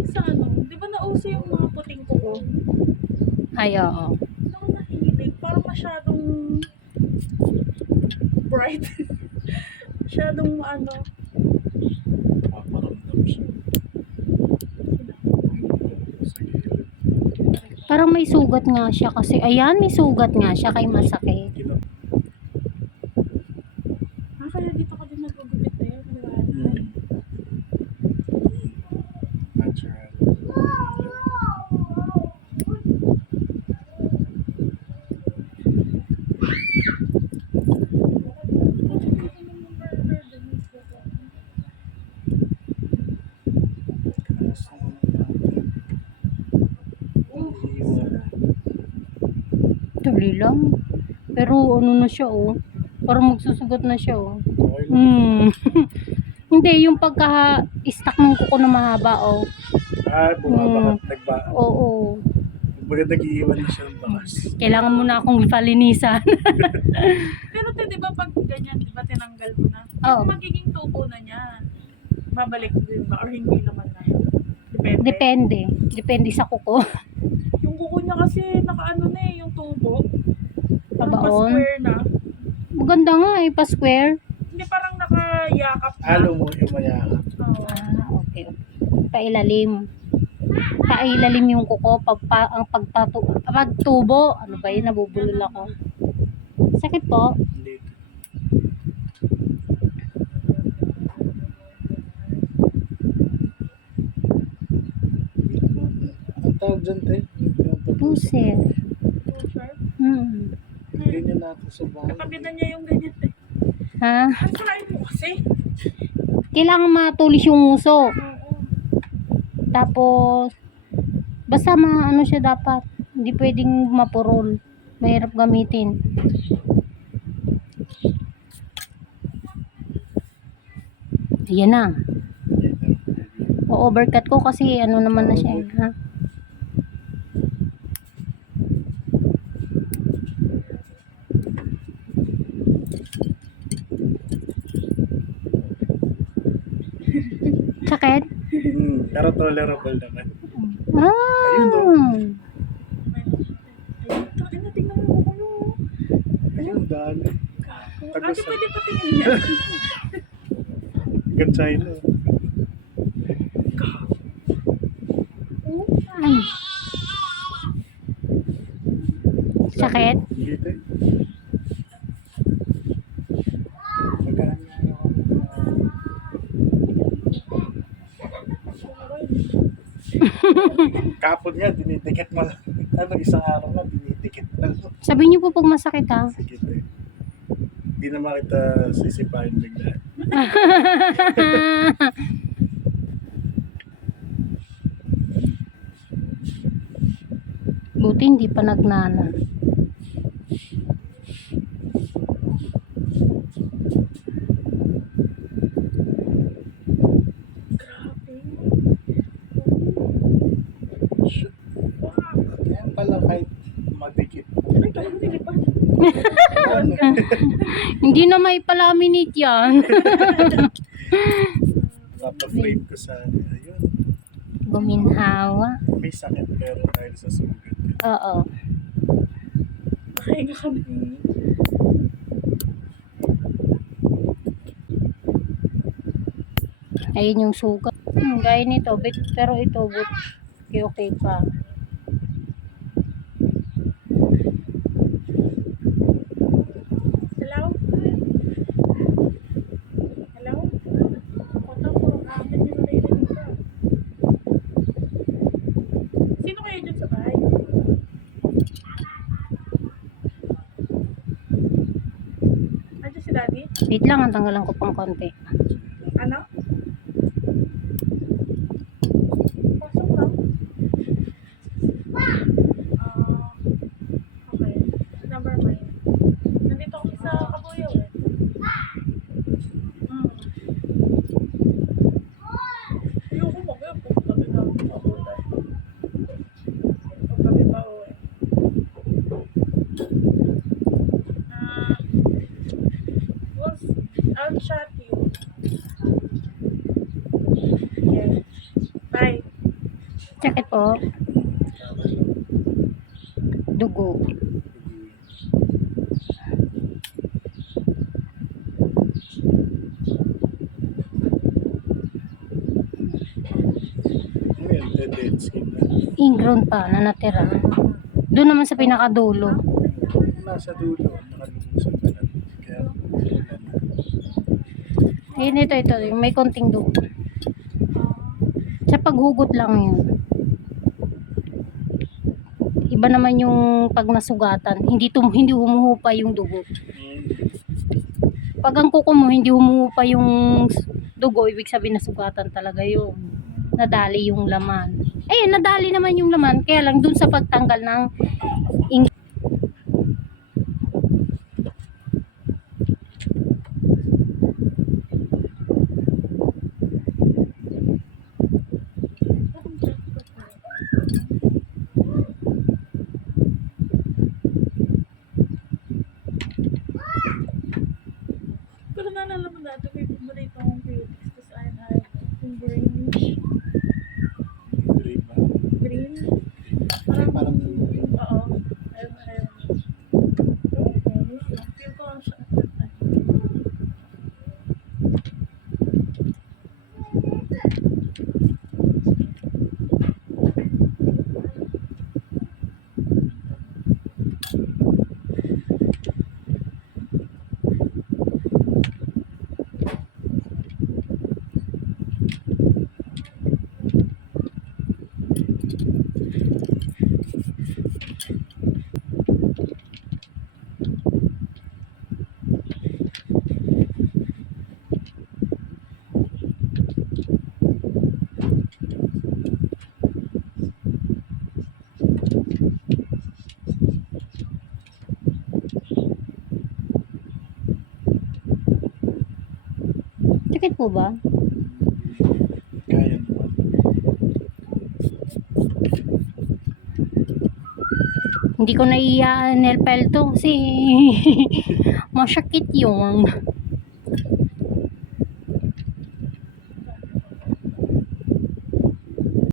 mahilig sa ano, di ba nauso yung mga puting kuko? Ay, oo. Hindi ako mahilig. Parang masyadong bright. Masyadong ano. Paparamdam siya. Parang may sugat nga siya kasi. Ayan, may sugat nga siya kay masakit. Kaya dito ka din nagugupit na yun, di ba? Natural. Tuloy lang. Pero ano na siya, oh. Parang magsusugat na siya, oh. Okay lang. Hindi, yung pagka-stack ng kuko na mahaba, oh. Bumaba at nagba. Oo. Kumbaga nag-iiwan na siya ng bakas. Kailangan mo na akong palinisan. Pero di ba pag ganyan, di ba tinanggal mo na? Oo. Yung magiging tubo na niya. Babalik din ba? Or hindi naman na? Depende. Depende. Depende sa kuko. Yung kuko niya kasi nakaano na eh, yung tubo. Parang Pabaon. pa-square na. Maganda nga eh, pa-square. Hindi parang nakayakap na. Halo mo yung mayakap. Oo. Okay. Pailalim. Pailalim yung kuko ang pagtubo. Ano ba yun? Nabubulol ako. Sakit po. Hindi. Ang tawag dyan, te? Puser. Pusher. Ganyan natin sa bahay. Katabi na niya yung ganyan eh. Ha? Ang sarain mo kasi. Kailangan matulis yung uso. Oo. Tapos, basta ano siya dapat. Hindi pwedeng mapurol. Mahirap gamitin. Ayan na. O-overcut ko kasi ano naman na siya. Ha? Sakit? Pero tolerable naman. Ah. Ayun, tingnan mo yung kuko. Ayun, dali. Ate, pwede pa tingnan niya. Hanggang China. Ay. Sakit? Hindi, te. Magaan nga ako. Kapon nga, dinidikit mo lang. Ano, isang araw na, dinidikit mo lang. Sabi niyo po pag masakit ha. Sige, te. Hindi naman kita sisipahin bigla. Buti hindi pa nagnana. Shoot. Kaya pala kahit madikit. Ay, talagang nilipan. Ano? Hindi na may palaminate yan. Papa-frame ko sa ayun. Guminhawa. May sakit pero dahil sa sugat. Oo. Nakahinga kami. Ayun yung sugat. Gaya nito. Pero ito, okay pa. Hello? Hello? Koto, puro gamit yung narinig ka. Sino kayo dyan sa bahay? Andiyan si Daddy? Wait lang, ang tanggalan ko pang konti. Ano? Pasok lang. Okay. Never mind. Nandito kami sa Kabuyaw eh. Ayoko mag-ayok. Pagkabi na ako sa Kabuyaw. Pagkabi pa ako eh. I'll chat you. Yeah. Bye. Sakit po. Dugo. Ngayon, dead skin na. Ingrown pa na natira. Doon naman sa pinakadulo. Nasa dulo, nakalumusot na lang. Kaya, wala na. Ayun, ito. Yung may konting dugo. Sa paghugot lang yun. Iba naman yung pag nasugatan. Hindi humuhupa yung dugo. Pag ang kuko mo, hindi humuhupa yung dugo, ibig sabihin nasugatan talaga yun. Nadali yung laman. Eh, nadali naman yung laman, kaya lang dun sa pagtanggal ng Pero naalala mo dati, may paborito akong Felix. Tapos ayaw yung greenish. Green ba? Green. Parang Oo. Ayaw. Feel ko lang siya at that time. sakit po ba? kaya naman. Hindi ko naiya nail file to kasi masakit yun.